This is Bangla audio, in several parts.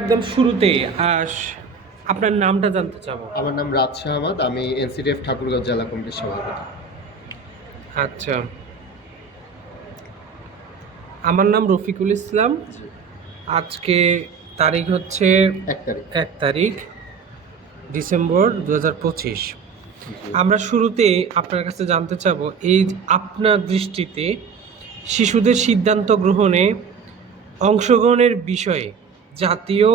একদম শুরুতে আপনার নামটা জানতে চাবো। আমার নাম রাজ আহমদ, আমি এনসিটিএফ ঠাকুরগাঁও জেলা কমিটির সভাপতি। আচ্ছা, আমার নাম রফিকুল ইসলাম। জি। আজকে তারিখ হচ্ছে 1 তারিখ। 1 তারিখ ডিসেম্বর 2025। জি। আমরা শুরুতে আপনার কাছে জানতে চাবো, এই আপনার দৃষ্টিতে শিশুদের সিদ্ধান্ত গ্রহণে অংশগ্রহণের বিষয়ে জাতীয়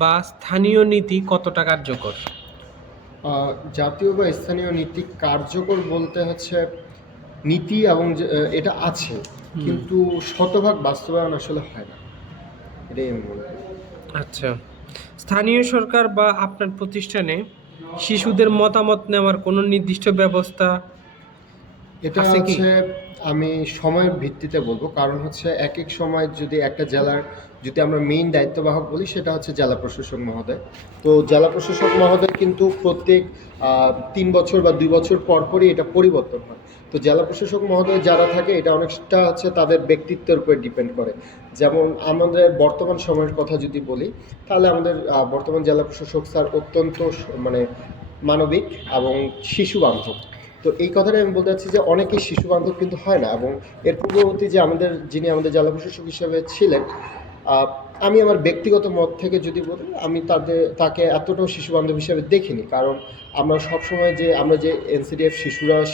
বা স্থানীয় নীতি কতটা কার্যকর? জাতীয় বা স্থানীয় নীতি কার্যকর বলতে হচ্ছে নীতি এবং এটা আছে, কিন্তু শতভাগ বাস্তবায়ন আসলে হয় না, এটাই আমি মনে করি। আচ্ছা, স্থানীয় সরকার বা আপনার প্রতিষ্ঠানে শিশুদের মতামত নেওয়ার কোনো নির্দিষ্ট ব্যবস্থা এটা আছে কি? হচ্ছে আমি সময়ের ভিত্তিতে বলবো, কারণ হচ্ছে এক এক সময় যদি একটা জেলার যদি আমরা মেইন দায়িত্ববাহক বলি সেটা হচ্ছে জেলা প্রশাসক মহোদয়। তো জেলা প্রশাসক মহোদয় কিন্তু প্রত্যেক 3 বছর বা 2 বছর পর পরই এটা পরিবর্তন হয়। তো জেলা প্রশাসক মহোদয় যারা থাকে এটা অনেকটা হচ্ছে তাদের ব্যক্তিত্বের উপর ডিপেন্ড করে। যেমন আমাদের বর্তমান সময়ের কথা যদি বলি, তাহলে আমাদের বর্তমান জেলা প্রশাসক স্যার অত্যন্ত মানে মানবিক এবং শিশু বান্ধব। তো এই কথাটাই আমি বলতে চাচ্ছি যে অনেকেই শিশু বান্ধব কিন্তু হয় না, এবং এর পূর্ববর্তী যে যিনি আমাদের জেলা প্রশাসক হিসেবে ছিলেন, আহ, আমি আমার ব্যক্তিগত মত থেকে যদি বলি, আমি তাকে এতটাও শিশু বান্ধব হিসেবে দেখিনি। কারণ আমরা সবসময় আমরা যে এনসিডিএফ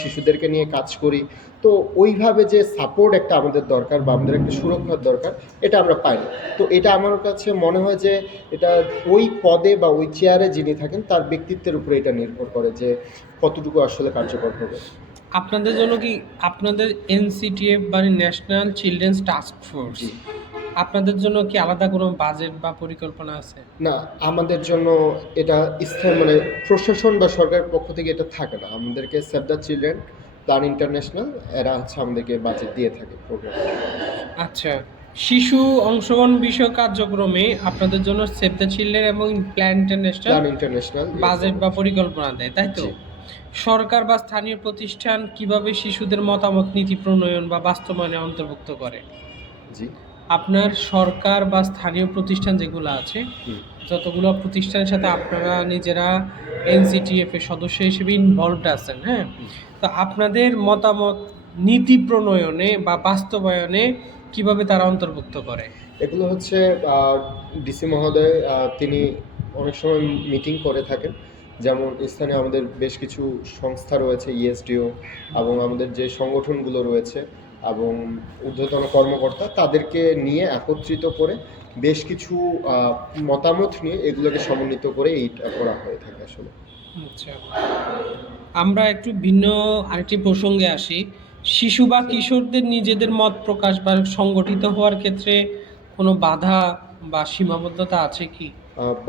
শিশুদেরকে নিয়ে কাজ করি, তো ওইভাবে যে সাপোর্ট একটা আমাদের দরকার বা আমাদের একটা সুরক্ষার দরকার, এটা আমরা পাই না। তো এটা আমার কাছে মনে হয় যে এটা ওই পদে বা ওই চেয়ারে যিনি থাকেন তার ব্যক্তিত্বের উপরে এটা নির্ভর করে যে কতটুকু আসলে কার্যকর হবে। আপনাদের জন্য কি আপনাদের এনসিটিএফ বা ন্যাশনাল চিলড্রেন্স টাস্ক ফোর্স, জি। আপনাদের জন্য কি আলাদা কোনো বাজেট বা পরিকল্পনা আছে? না, আমাদের জন্য এটা মানে প্রশাসন বা সরকারের পক্ষ থেকে এটা থাকে না। আমাদেরকে save the children, plan international, এরা হচ্ছে আমাদেরকে বাজেট দিয়ে থাকে প্রোগ্রাম। আচ্ছা, শিশু অংশগ্রহণ বিষয়ক কার্যক্রমে আপনাদের জন্য সেভ দ্য চিলড্রেন এবং plan international plan international budget বা পরিকল্পনা দেয়, তাই তো? জি। সরকার বা স্থানীয় প্রতিষ্ঠান কিভাবে শিশুদের মতামত নীতি প্রণয়ন বা বাস্তবায়নে অন্তর্ভুক্ত করে? জি। আপনার সরকার বা স্থানীয় প্রতিষ্ঠান যেগুলো আছে, হুম। যতগুলো প্রতিষ্ঠানের সাথে আপনারা নিজেরা এনসিটিএফ এর সদস্য হিসেবে ইনভলভড আছেন, হ্যাঁ? হুম। তো আপনাদের মতামত নীতি প্রণয়নে বা বাস্তবায়নে কিভাবে তারা অন্তর্ভুক্ত করে? এগুলো হচ্ছে ডিসি মহোদয়, তিনি অনেক সময় মিটিং করে থাকেন। যেমন স্থানীয় আমাদের বেশ কিছু সংস্থা রয়েছে, ইএসডিও, এবং আমাদের যে সংগঠনগুলো রয়েছে এবং ঊর্ধ্বতন কর্মকর্তা, তাদেরকে নিয়ে একত্রিত করে বেশ কিছু মতামত নিয়ে এগুলোকে সমন্বিত করে এইটা করা হয়ে থাকে আসলে। আচ্ছা, আমরা একটু ভিন্ন আরেকটি প্রসঙ্গে আসি। শিশু বা কিশোরদের নিজেদের মত প্রকাশ বা সংগঠিত হওয়ার ক্ষেত্রে কোনো বাধা বা সীমাবদ্ধতা আছে কি?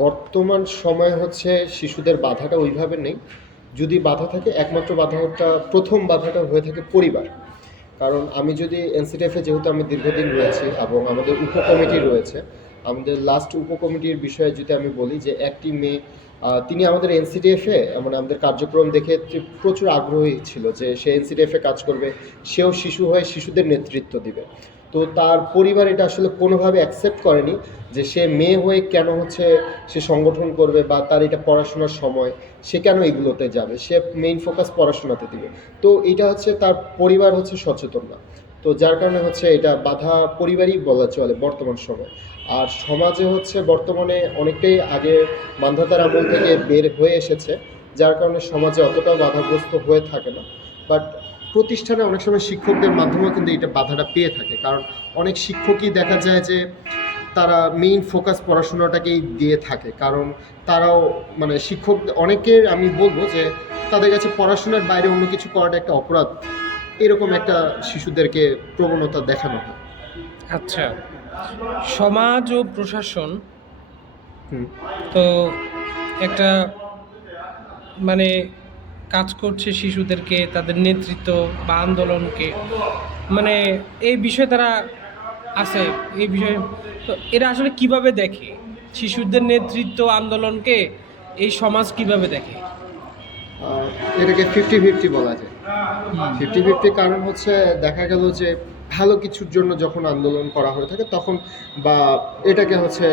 বর্তমান সময়ে হচ্ছে শিশুদের বাধাটা ওইভাবে নেই। যদি বাধা থাকে, একমাত্র বাধাটা, প্রথম বাধাটা হয়ে থাকে পরিবার। কারণ আমি যদি এনসিটিএফে যেহেতু আমি দীর্ঘদিন রয়েছি এবং আমাদের উপকমিটি রয়েছে, আমাদের লাস্ট উপকমিটির বিষয়ে যদি আমি বলি যে একটি মেয়ে, তিনি আমাদের এনসিটিএফে মানে আমাদের কার্যক্রম দেখে প্রচুর আগ্রহী ছিল যে সে এনসিটিএফে কাজ করবে, সেও শিশু হয়ে শিশুদের নেতৃত্ব দিবে। তো তার পরিবার এটা আসলে কোনোভাবে অ্যাকসেপ্ট করেনি যে সে মেয়ে হয়ে কেন হচ্ছে সে সংগঠন করবে, বা তার এটা পড়াশোনার সময়, সে কেন এগুলোতে যাবে, সে মেইন ফোকাস পড়াশোনাতে দিবে। তো এটা হচ্ছে তার পরিবার হচ্ছে সচেতন না। তো যার কারণে হচ্ছে এটা বাধা পরিবারই বলা চলে বর্তমান সময়। আর সমাজে হচ্ছে বর্তমানে অনেকটাই আগে মান্ধাতার আমল থেকে বের হয়ে এসেছে, যার কারণে সমাজে অতটা বাধাগ্রস্ত হয়ে থাকে না। বাট প্রতিষ্ঠানে অনেক সময় শিক্ষকদের মাধ্যমেও কিন্তু এটা বাধাটা পেয়ে থাকে, কারণ অনেক শিক্ষকই দেখা যায় যে তারা মেইন ফোকাস পড়াশোনাটাকেই দিয়ে থাকে। কারণ তারাও মানে শিক্ষক অনেকের আমি বলবো যে তাদের কাছে পড়াশোনার বাইরে অন্য কিছু করাটা একটা অপরাধ, এরকম একটা শিশুদেরকে প্রবণতা দেখানো হয়। আচ্ছা, সমাজ ও প্রশাসন হুম। তো একটা মানে কাজ করছে শিশুদেরকে তাদের নেতৃত্ব বা আন্দোলনকে, মানে এই বিষয়ে তারা আছে, এই বিষয়ে তো এরা আসলে কিভাবে দেখে শিশুদের নেতৃত্ব আন্দোলনকে, এই সমাজ কিভাবে দেখে? এটাকে 50-50 বলা যায়। 50-50 কারণ হচ্ছে দেখা গেল যে ভালো কিছুর জন্য যখন আন্দোলন করা হয়ে থাকে তখন, বা এটাকে হচ্ছে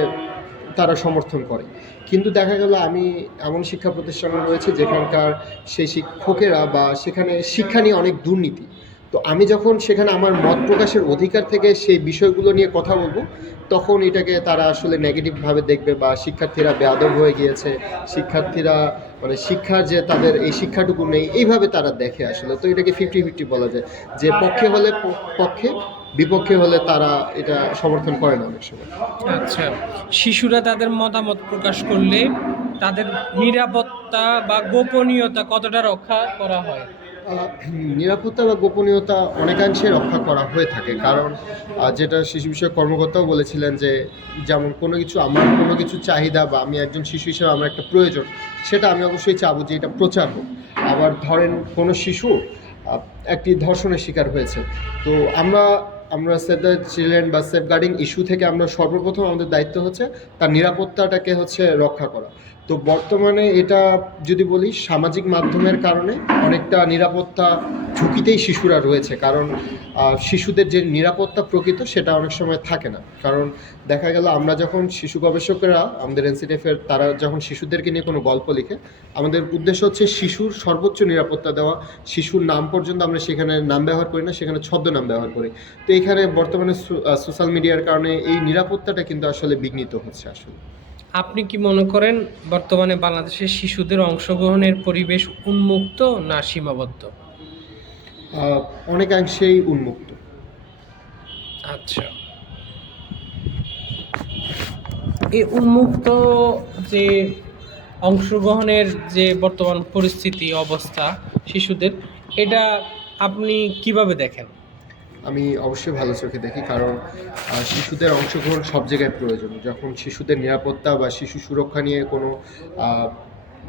তারা সমর্থন করে। কিন্তু দেখা গেল আমি এমন শিক্ষা প্রতিষ্ঠানে রয়েছে যেখানকার সেই শিক্ষকেরা বা সেখানে শিক্ষা নিয়ে অনেক দুর্নীতি। তো আমি যখন সেখানে আমার মত প্রকাশের অধিকার থেকে সেই বিষয়গুলো নিয়ে কথা বলবো, তখন এটাকে তারা আসলে নেগেটিভভাবে দেখবে বা শিক্ষার্থীরা বেয়াদব হয়ে গিয়েছে, শিক্ষার্থীরা মানে শিক্ষার যে তাদের এই শিক্ষাটুকু নেই, এইভাবে তারা দেখে আসলে। তো এটাকে 50-50 বলা যায়, যে পক্ষে হলে পক্ষে, বিপক্ষে হলে তারা এটা সমর্থন করে না অনেক সময়। আচ্ছা, শিশুরা তাদের মতামত প্রকাশ করলে তাদের নিরাপত্তা বা গোপনীয়তা কতটা রক্ষা করা হয়? নিরাপত্তা বা গোপনীয়তা অনেকাংশে রক্ষা করা হয়ে থাকে, কারণ যেটা শিশু বিষয়ক কর্মকর্তাও বলেছিলেন যে যেমন আমার কোনো কিছু চাহিদা বা আমি একজন শিশু হিসেবে আমার একটা প্রয়োজন, সেটা আমি অবশ্যই চাবো যে এটা প্রচার হোক। আবার ধরেন কোনো শিশু আহ, একটি ধর্ষণের শিকার হয়েছে, তো আমরা সেভ দ্য চিলড্রেন বা সেফগার্ডিং ইস্যু থেকে আমরা সর্বপ্রথম আমাদের দায়িত্ব হচ্ছে তার নিরাপত্তাটাকে হচ্ছে রক্ষা করা। তো বর্তমানে এটা যদি বলি, সামাজিক মাধ্যমের কারণে অনেকটা নিরাপত্তা ঝুঁকিতেই শিশুরা রয়েছে, কারণ শিশুদের যে নিরাপত্তা প্রকৃত সেটা অনেক সময় থাকে না। কারণ দেখা গেল আমরা যখন শিশু গবেষকরা আমাদের এনসিটিএফের তারা যখন শিশুদেরকে নিয়ে কোনো গল্প লিখে, আমাদের উদ্দেশ্য হচ্ছে শিশুর সর্বোচ্চ নিরাপত্তা দেওয়া। শিশুর নাম পর্যন্ত আমরা সেখানে নাম ব্যবহার করি না, সেখানে ছদ্মনাম ব্যবহার করি। তো এখানে বর্তমানে সোশ্যাল মিডিয়ার কারণে এই নিরাপত্তাটা কিন্তু আসলে বিঘ্নিত হচ্ছে আসলে। আপনি কি মনে করেন বর্তমানে বাংলাদেশের শিশুদের অংশগ্রহণের পরিবেশ উন্মুক্ত না সীমাবদ্ধ? আহ, অনেকাংশেই উন্মুক্ত। আচ্ছা, এই উন্মুক্ত যে অংশগ্রহণের যে বর্তমান পরিস্থিতি অবস্থা শিশুদের, এটা আপনি কিভাবে দেখেন? আমি অবশ্যই ভালো চোখে দেখি, কারণ শিশুদের অংশগ্রহণ সব জায়গায় প্রয়োজন। যখন শিশুদের নিরাপত্তা বা শিশু সুরক্ষা নিয়ে কোনো আহ,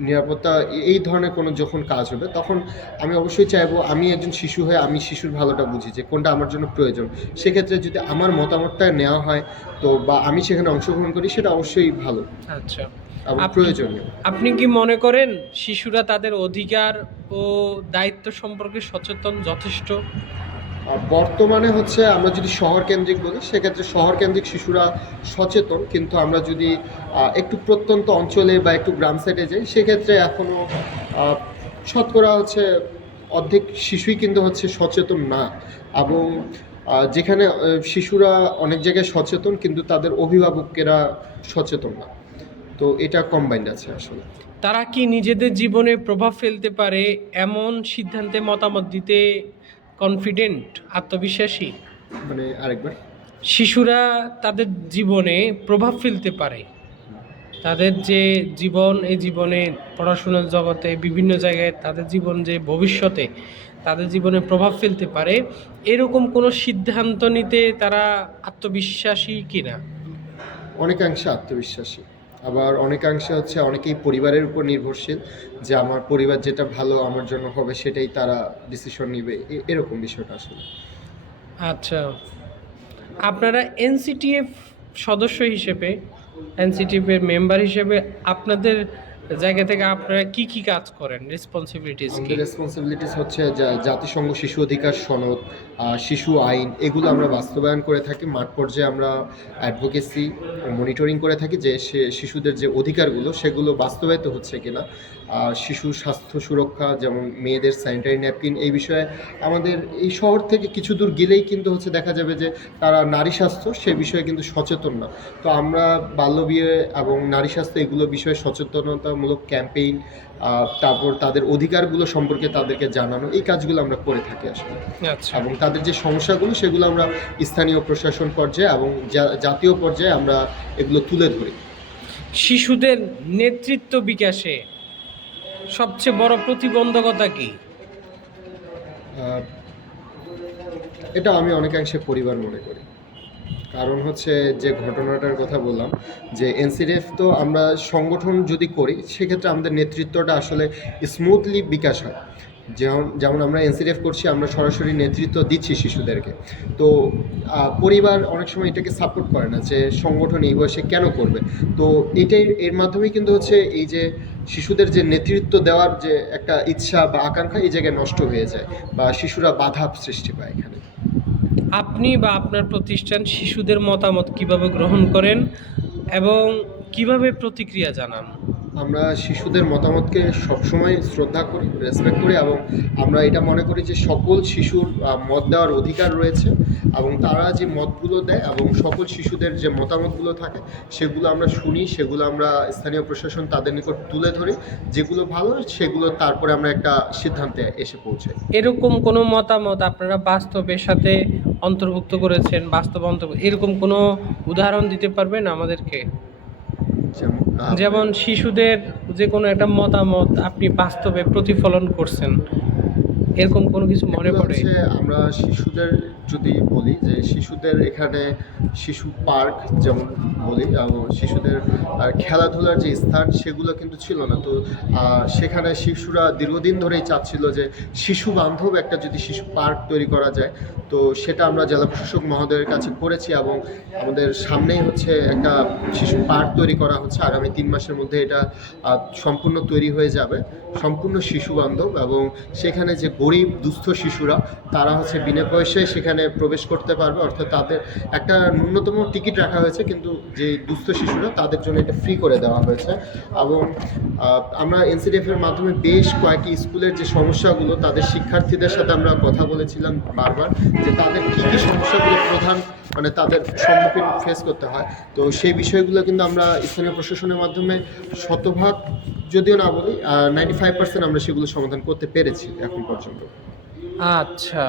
নিরাপত্তা এই ধরনের কোনো যখন কাজ হবে, তখন আমি অবশ্যই চাইবো, আমি একজন শিশু হয়ে আমি শিশুর ভালোটা বুঝি যে কোনটা আমার জন্য প্রয়োজন। সেক্ষেত্রে যদি আমার মতামতটা নেওয়া হয়, তো বা আমি সেখানে অংশগ্রহণ করি, সেটা অবশ্যই ভালো আচ্ছা, এবং আপনি প্রয়োজনীয়। আপনি কি মনে করেন শিশুরা তাদের অধিকার ও দায়িত্ব সম্পর্কে সচেতন যথেষ্ট? বর্তমানে হচ্ছে আমরা যদি শহর কেন্দ্রিক বলি, সেক্ষেত্রে শহর কেন্দ্রিক শিশুরা সচেতন, কিন্তু আমরা যদি একটু প্রত্যন্ত অঞ্চলে বা একটু গ্রাম সাইডে যাই, সেক্ষেত্রে এখনও শতকরা হচ্ছে অর্ধেক শিশুই কিন্তু হচ্ছে সচেতন না। এবং যেখানে শিশুরা অনেক জায়গায় সচেতন, কিন্তু তাদের অভিভাবকেরা সচেতন না। তো এটা কম্বাইন্ড আছে আসলে। তারা কি নিজেদের জীবনে প্রভাব ফেলতে পারে এমন সিদ্ধান্তে মতামত দিতে কনফিডেন্ট, আত্মবিশ্বাসী? মানে আরেকবার। শিশুরা তাদের জীবনে প্রভাব ফেলতে পারে, তাদের যে জীবন, এই জীবনে পড়াশোনার জগতে বিভিন্ন জায়গায় তাদের জীবন যে ভবিষ্যতে তাদের জীবনে প্রভাব ফেলতে পারে, এরকম কোনো সিদ্ধান্ত নিতে তারা আত্মবিশ্বাসী কিনা? অনেকাংশে আত্মবিশ্বাসী, আবার অনেকাংশে হচ্ছে অনেকেই পরিবারের উপর নির্ভরশীল, যে আমার পরিবার যেটা ভালো আমার জন্য হবে সেটাই তারা ডিসিশন নেবে, এরকম বিষয়টা আসলে। আচ্ছা, আপনারা এনসিটিএফ সদস্য হিসেবে, এনসিটিএফের মেম্বার হিসেবে আপনাদের জায়গা থেকে আপনারা কি কি কাজ করেন, রেসপন্সিবিলিটিস কি? আমাদের রেসপন্সিবিলিটিস হচ্ছে জাতিসংঘ শিশু অধিকার সনদ, শিশু আইন, এগুলো আমরা বাস্তবায়ন করে থাকি। মাঠ পর্যায়ে আমরা অ্যাডভোকেসি মনিটরিং করে থাকি যে শিশুদের যে অধিকারগুলো সেগুলো বাস্তবায়িত হচ্ছে কিনা। শিশু স্বাস্থ্য সুরক্ষা, যেমন মেয়েদের স্যানিটারি ন্যাপকিন, এই বিষয়ে আমাদের এই শহর থেকে কিছু দূর গেলেই কিন্তু হচ্ছে দেখা যাবে যে তারা নারী স্বাস্থ্য সে বিষয়ে কিন্তু সচেতন না। তো আমরা বাল্যবিয়ে এবং নারী স্বাস্থ্য এগুলো বিষয়ে সচেতনতামূলক ক্যাম্পেইন, তারপর তাদের অধিকারগুলো সম্পর্কে তাদেরকে জানানো, এই কাজগুলো আমরা করে থাকি আসলে। আচ্ছা, এবং তাদের যে সমস্যাগুলো সেগুলো আমরা স্থানীয় প্রশাসন পর্যায়ে এবং জাতীয় পর্যায়ে আমরা এগুলো তুলে ধরি। শিশুদের নেতৃত্ব বিকাশে সবচেয়ে বড় প্রতিবন্ধকতা কি? আহ, এটা আমি অনেকাংশে পরিবার মনে করি। কারণ হচ্ছে যে ঘটনাটার কথা বললাম, যে এনসিডিএফ তো আমরা সংগঠন যদি করি, সেক্ষেত্রে আমাদের নেতৃত্বটা আসলে স্মুথলি বিকাশ হয়। যেমন আমরা এনসিডিএফ করছি, আমরা সরাসরি নেতৃত্ব দিচ্ছি শিশুদেরকে। তো পরিবার অনেক সময় এটাকে সাপোর্ট করে না, যে সংগঠন এই বয়সে কেন করবে। তো এর মাধ্যমেই কিন্তু হচ্ছে এই যে শিশুদের যে নেতৃত্ব দেওয়ার যে একটা ইচ্ছা বা আকাঙ্ক্ষা, এই জায়গায় নষ্ট হয়ে যায় বা শিশুরা বাধা সৃষ্টি পায় এখানে। আপনি বা আপনার প্রতিষ্ঠান শিশুদের মতামত কিভাবে গ্রহণ করেন এবং কিভাবে প্রতিক্রিয়া জানান? আমরা শিশুদের মতামতকে সবসময় শ্রদ্ধা করি, রেসপেক্ট করি, এবং আমরা এটা মনে করি যে সকল শিশুর মত দেওয়ার অধিকার রয়েছে, এবং তারা যে মতগুলো দেয় এবং সকল শিশুদের যে মতামতগুলো থাকে সেগুলো আমরা শুনি, সেগুলো আমরা স্থানীয় প্রশাসন তাদের নিকট তুলে ধরি, যেগুলো ভালো সেগুলো তারপরে আমরা একটা সিদ্ধান্তে এসে পৌঁছাই। এরকম কোনো মতামত আপনারা বাস্তবের সাথে অন্তর্ভুক্ত করেছেন, এরকম কোনো উদাহরণ দিতে পারবেন আমাদেরকে? যেমন যেমন শিশুদের যে কোনো একটা মতামত আপনি বাস্তবে প্রতিফলন করছেন, এরকম কোনো কিছু মনে এগুলো পড়ে? হচ্ছে আমরা শিশুদের যদি বলি যে শিশুদের এখানে শিশু পার্ক যেমন বলি, এবং শিশুদের খেলাধুলার যে স্থান সেগুলো কিন্তু ছিল না। তো সেখানে শিশুরা দীর্ঘদিন ধরেই চাচ্ছিল যে শিশু বান্ধব একটা যদি শিশু পার্ক তৈরি করা যায়, তো সেটা আমরা জেলা প্রশাসক মহোদয়ের কাছে করেছি, এবং আমাদের সামনেই হচ্ছে একটা শিশু পার্ক তৈরি করা হচ্ছে। আগামী 3 মাসের মধ্যে এটা সম্পূর্ণ তৈরি হয়ে যাবে, সম্পূর্ণ শিশু বান্ধব, এবং সেখানে যে গরিব দুস্থ শিশুরা তারা হচ্ছে বিনা পয়সায় সেখানে প্রবেশ করতে পারবে, অর্থাৎ তাদের একটা ন্যূনতম টিকিট রাখা হয়েছে, কিন্তু যে দুস্থ শিশুরা তাদের জন্য এটা ফ্রি করে দেওয়া হয়েছে। এবং আমরা এনসিডিএফ এর মাধ্যমে বেশ কয়েকটি স্কুলের যে সমস্যাগুলো তাদের শিক্ষার্থীদের সাথে আমরা কথা বলেছিলাম বারবার, যে তাদের কী কী সমস্যাগুলো প্রধান মানে তাদের সম্মুখীন ফেস করতে হয়। তো সেই বিষয়গুলো কিন্তু আমরা স্থানীয় প্রশাসনের মাধ্যমে শতভাগ যদিও না বলি 95% আমরা সেগুলো সমাধান করতে পেরেছি এখন পর্যন্ত। আচ্ছা,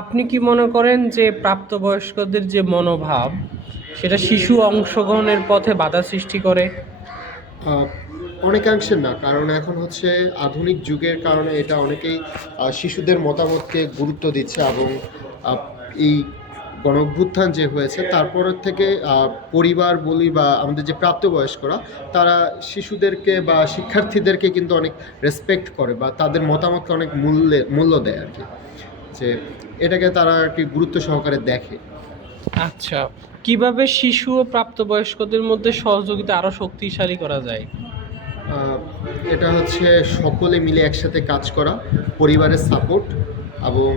আপনি কি মনে করেন যে প্রাপ্তবয়স্কদের যে মনোভাব সেটা শিশু অংশগ্রহণের পথে বাধা সৃষ্টি করে? আহ, অনেকাংশে না, কারণ এখন হচ্ছে আধুনিক যুগের কারণে এটা অনেকেই শিশুদের মতামতকে গুরুত্ব দিচ্ছে, এবং এই গণঅভ্যুত্থান যে হয়েছে তারপরের থেকে পরিবার বলি বা আমাদের যে প্রাপ্তবয়স্করা তারা শিশুদেরকে বা শিক্ষার্থীদেরকে কিন্তু অনেক রেসপেক্ট করে, বা তাদের মতামতকে অনেক মূল্য দেয় আর কি, যে এটাকে তারা আর কি গুরুত্ব সহকারে দেখে। আচ্ছা, কিভাবে শিশু ও প্রাপ্তবয়স্কদের মধ্যে সহযোগিতা আরো শক্তিশালী করা যায়? আহ, এটা হচ্ছে সকলে মিলে একসাথে কাজ করা, পরিবারের সাপোর্ট, এবং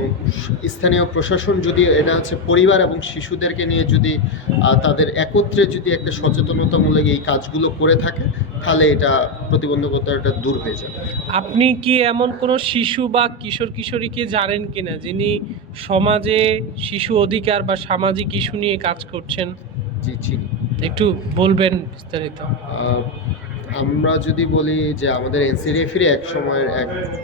স্থানীয় প্রশাসন যদি এটা হচ্ছে পরিবার এবং শিশুদেরকে নিয়ে যদি তাদের একত্রে যদি একটা সচেতনতামূলক এই কাজগুলো করে থাকে, তাহলে এটা প্রতিবন্ধকতাটা দূর হয়ে যাবে। আপনি কি এমন কোনো শিশু বা কিশোর কিশোরীকে জানেন কিনা যিনি সমাজে শিশু অধিকার বা সামাজিক ইস্যু নিয়ে কাজ করছেন? জি, চিনি। একটু বলবেন বিস্তারিত? আহ, আমরা যদি বলি যে আমাদের এনসিডিএফের এক সময়ের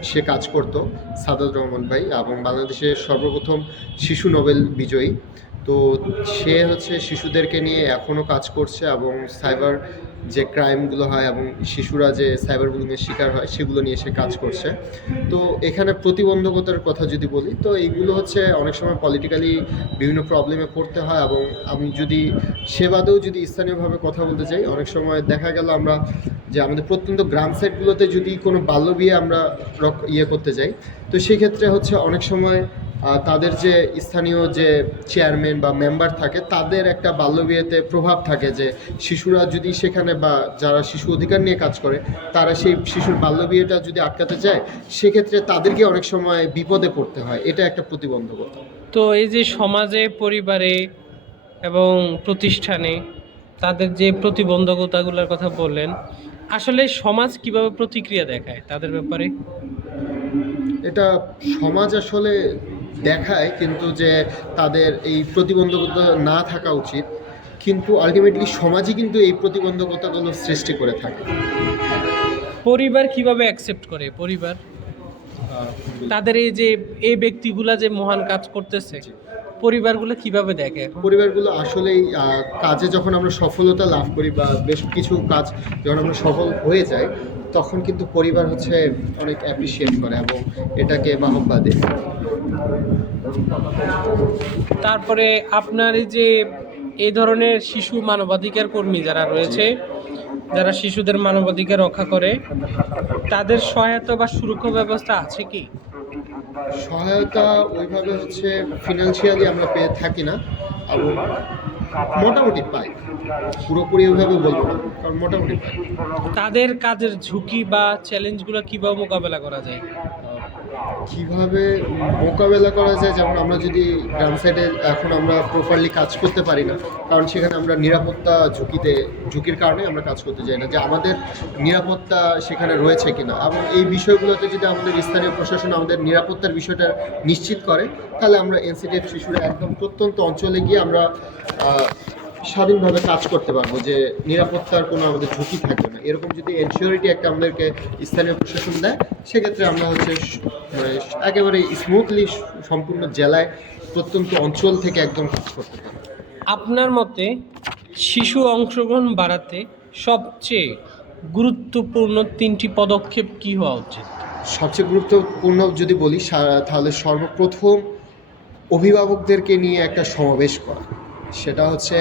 সে কাজ করতো, সাদাত রহমান ভাই, এবং বাংলাদেশের সর্বপ্রথম শিশু নোবেল বিজয়ী। তো সে হচ্ছে শিশুদেরকে নিয়ে এখনও কাজ করছে, এবং সাইবার যে ক্রাইমগুলো হয় এবং শিশুরা যে সাইবার বুলিংয়ের শিকার হয় সেগুলো নিয়ে সে কাজ করছে। তো এখানে প্রতিবন্ধকতার কথা যদি বলি, তো এইগুলো হচ্ছে অনেক সময় পলিটিক্যালি বিভিন্ন প্রবলেমে পড়তে হয়, এবং আমি যদি সেবাদেও যদি স্থানীয়ভাবে কথা বলতে চাই, অনেক সময় দেখা গেল আমরা যে আমাদের প্রত্যন্ত গ্রাম সাইডগুলোতে যদি কোনো বাল্যবিয়ে আমরা করতে যাই, তো সেক্ষেত্রে হচ্ছে অনেক সময় তাদের যে স্থানীয় যে চেয়ারম্যান বা মেম্বার থাকে তাদের একটা বাল্যবিয়েতে প্রভাব থাকে, যে শিশুরা যদি সেখানে বা যারা শিশু অধিকার নিয়ে কাজ করে তারা সেই শিশুর বাল্যবিয়েটা যদি আটকাতে যায়, সেক্ষেত্রে তাদেরকে অনেক সময় বিপদে পড়তে হয়। এটা একটা প্রতিবন্ধকতা। তো এই যে সমাজে, পরিবারে এবং প্রতিষ্ঠানে তাদের যে প্রতিবন্ধকতাগুলোর কথা বললেন, আসলে সমাজ কিভাবে প্রতিক্রিয়া দেখায় তাদের ব্যাপারে? এটা সমাজ আসলে দেখায় কিন্তু যে তাদের এই প্রতিবন্ধকতা না থাকা উচিত, কিন্তু আলটিমেটলি সমাজই কিন্তু এই প্রতিবন্ধকতাগুলো সৃষ্টি করে থাকে। পরিবার কিভাবে অ্যাকসেপ্ট করে? পরিবার তাদের এই যে এই ব্যক্তিগুলা যে মহান কাজ করতেছে, পরিবারগুলো কিভাবে দেখে এখন? পরিবারগুলো আসলেই কাজে যখন আমরা সফলতা লাভ করি বা বেশ কিছু কাজ যখন আমরা সফল হয়ে যাই, তখন কিন্তু পরিবার হচ্ছে অনেক অ্যাপ্রিসিয়েট করে এবং এটাকে বাহবা দেয়। তারপরে আপনার এই যে এই ধরনের শিশু মানবাধিকার কর্মী যারা রয়েছে, যারা শিশুদের মানবাধিকার রক্ষা করে, তাদের সহায়তা বা সুরক্ষা ব্যবস্থা আছে কি? সহায়তা ওইভাবে হচ্ছে ফিনান্সিয়ালি আমরা পেয়ে থাকি না, এবং মোটামুটি পাই, পুরোপুরি ওইভাবে বলবো না, কারণ মোটামুটি পাই। তাদের কাজের ঝুঁকি বা চ্যালেঞ্জগুলো কিভাবে মোকাবেলা করা যায়? কিভাবে মোকাবেলা করা যায়, যেমন আমরা যদি গ্রাম সাইডে এখন আমরা প্রপারলি কাজ করতে পারি না, কারণ সেখানে আমরা নিরাপত্তা ঝুঁকির কারণে আমরা কাজ করতে যাই না, যে আমাদের নিরাপত্তা সেখানে রয়েছে কিনা, এবং এই বিষয়গুলোতে যদি আমাদের স্থানীয় প্রশাসন আমাদের নিরাপত্তার বিষয়টা নিশ্চিত করে, তাহলে আমরা এনসিটিএফ শিশুরা একদম প্রত্যন্ত অঞ্চলে গিয়ে আমরা স্বাধীনভাবে কাজ করতে পারবো, যে নিরাপত্তার কোনো আমাদের ঝুঁকি থাকবে না। এরকম যদি এনশিওরিটি একটা আমাদেরকে স্থানীয় প্রশাসন দেয়, সেক্ষেত্রে আমরা মানে একেবারে স্মুথলি সম্পূর্ণ জেলায় প্রত্যন্ত অঞ্চল থেকে একদম কাজ করতে পারবো। আপনার মতে শিশু অংশগ্রহণ বাড়াতে সবচেয়ে গুরুত্বপূর্ণ 3টি পদক্ষেপ কি হওয়া উচিত? সবচেয়ে গুরুত্বপূর্ণ যদি বলি, তাহলে সর্বপ্রথম অভিভাবকদেরকে নিয়ে একটা সমাবেশ করা। সেটা হচ্ছে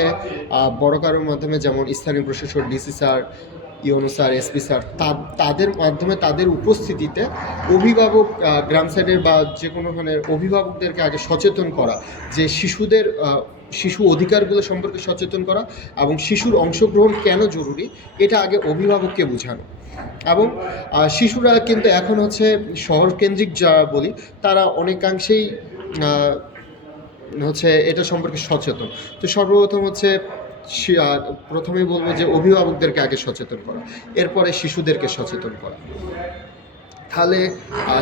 বড় কারোর মাধ্যমে, যেমন স্থানীয় প্রশাসক, DC sir, UNO sir, SP sir, তাদের মাধ্যমে, তাদের উপস্থিতিতে অভিভাবক, গ্রাম সাইডের বা যে কোনো ধরনের অভিভাবকদেরকে আগে সচেতন করা, যে শিশু অধিকারগুলো সম্পর্কে সচেতন করা, এবং শিশুর অংশগ্রহণ কেন জরুরি এটা আগে অভিভাবককে বোঝানো। এবং শিশুরা কিন্তু এখন হচ্ছে শহর কেন্দ্রিক যা বলি, তারা অনেকাংশেই হচ্ছে এটা সম্পর্কে সচেতন। তো সর্বপ্রথম হচ্ছে প্রথমেই বলবো যে অভিভাবকদেরকে আগে সচেতন করা, এরপরে শিশুদেরকে সচেতন করা। তাহলে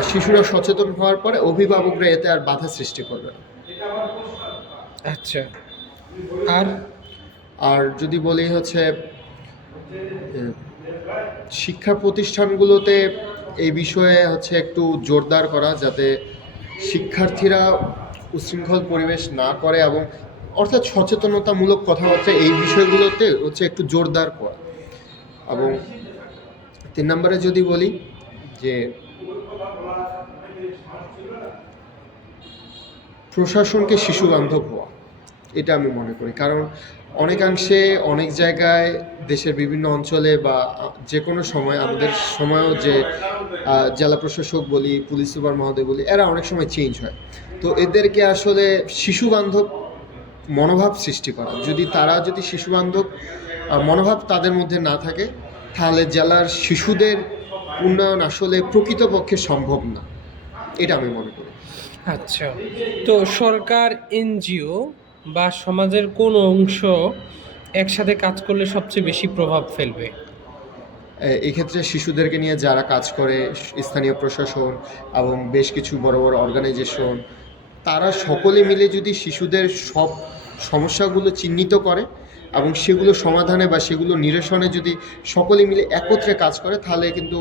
শিশুরা সচেতন হওয়ার পরে অভিভাবকরা এতে আর বাধা সৃষ্টি করবে না। আচ্ছা, আর যদি বলি হচ্ছে শিক্ষা প্রতিষ্ঠানগুলোতে এই বিষয়ে হচ্ছে একটু জোরদার করা, যাতে শিক্ষার্থীরা উচ্ছৃঙ্খল পরিবেশ না করে, এবং অর্থাৎ সচেতনতামূলক কথাবার্তা এই বিষয়গুলোতে হচ্ছে একটু জোরদার করা। এবং 3 নম্বরে যদি বলি যে প্রশাসনকে শিশু বান্ধব হওয়া, এটা আমি মনে করি। কারণ অনেকাংশে অনেক জায়গায় দেশের বিভিন্ন অঞ্চলে বা যে কোনো সময়, আমাদের সময়ও যে জেলা প্রশাসক বলি, পুলিশ সুপার মহোদয় বলি, এরা অনেক সময় চেঞ্জ হয়। তো এদেরকে আসলে শিশু বান্ধব মনোভাব সৃষ্টি করা, তারা যদি শিশু বান্ধব মনোভাব তাদের মধ্যে না থাকে, তাহলে জেলার শিশুদের উন্নয়ন আসলে প্রকৃতপক্ষে সম্ভব না, এটা আমি মনে করি। আচ্ছা, তো সরকার, এনজিও বা সমাজের কোন অংশ একসাথে কাজ করলে সবচেয়ে বেশি প্রভাব ফেলবে? এক্ষেত্রে শিশুদেরকে নিয়ে যারা কাজ করে, স্থানীয় প্রশাসন এবং বেশ কিছু বড় বড় অর্গানাইজেশন, তারা সকলে মিলে যদি শিশুদের সব সমস্যাগুলো চিহ্নিত করে এবং সেগুলো সমাধানে বা সেগুলো নিরসনে যদি সকলে মিলে একত্রে কাজ করে, তাহলে কিন্তু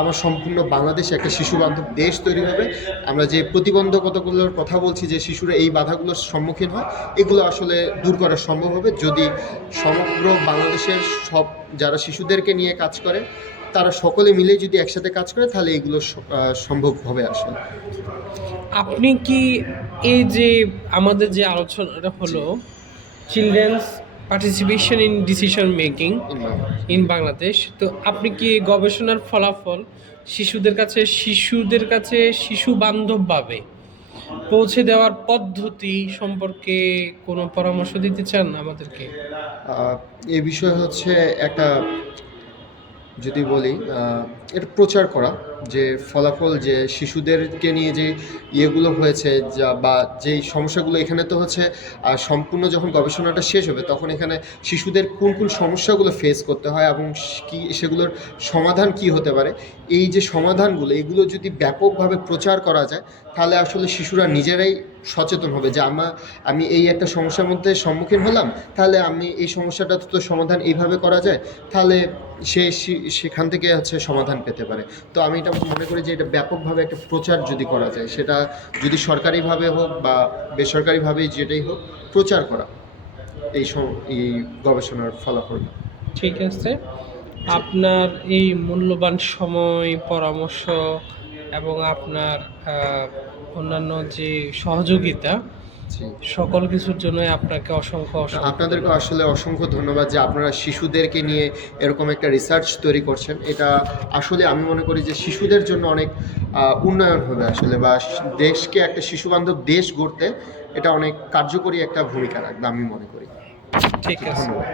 আমার সম্পূর্ণ বাংলাদেশে একটা শিশুবান্ধব দেশ তৈরি হবে। আমরা যে প্রতিবন্ধকতাগুলোর কথা বলছি, যে শিশুরা এই বাধাগুলোর সম্মুখীন হয়, এগুলো আসলে দূর করা সম্ভব হবে যদি সমগ্র বাংলাদেশের সব যারা শিশুদেরকে নিয়ে কাজ করে, তারা সকলে মিলে যদি একসাথে কাজ করে, তাহলে এগুলো সম্ভব হবে আসলে। আপনি কি এই যে আমাদের যে আলোচনাটা হলো children's participation in decision making in Bangladesh, তো আপনি কি এই গবেষণার ফলাফল শিশু কাছে শিশু বান্ধবভাবে পৌঁছে দেওয়ার পদ্ধতি সম্পর্কে কোনো পরামর্শ দিতে চান আমাদেরকে? এ বিষয় হচ্ছে একটা, যদি বলি এটা প্রচার করা, যে ফলাফল, যে শিশুদেরকে নিয়ে যে ইয়েগুলো হয়েছে, বা যেই সমস্যাগুলো এখানে, তো হচ্ছে সম্পূর্ণ যখন গবেষণাটা শেষ হবে, তখন এখানে শিশুদের কোন কোন সমস্যাগুলো ফেস করতে হয় এবং কি সেগুলোর সমাধান কি হতে পারে, এই যে সমাধানগুলো, এগুলো যদি ব্যাপকভাবে প্রচার করা যায়, তাহলে আসলে শিশুরা নিজেরাই সচেতন হবে যে আমি এই একটা সমস্যার মধ্যে সম্মুখীন হলাম, তাহলে আমি এই সমস্যাটা তো সমাধান এইভাবে করা যায়, তাহলে সেখান থেকে হচ্ছে সমাধান পেতে পারে। তো আমি এটা মনে করি যে এটা ব্যাপকভাবে একটা প্রচার যদি করা যায়, সেটা যদি সরকারিভাবে হোক বা বেসরকারিভাবে, যেটাই হোক, প্রচার করা এই গবেষণার ফলাফল। ঠিক আছে, আপনার এই মূল্যবান সময়, পরামর্শ এবং আপনার অন্যান্য যে সহযোগিতা, সকল কিছুর জন্য আপনাকে অসংখ্য আপনাদেরকে আসলে অসংখ্য ধন্যবাদ, যে আপনারা শিশুদেরকে নিয়ে এরকম একটা রিসার্চ তৈরি করছেন। এটা আসলে আমি মনে করি যে শিশুদের জন্য অনেক উন্নয়ন হবে আসলে, বা দেশকে একটা শিশুবান্ধব দেশ গড়তে এটা অনেক কার্যকরী একটা ভূমিকা রাখবে আমি মনে করি। ঠিক আছে। ধন্যবাদ।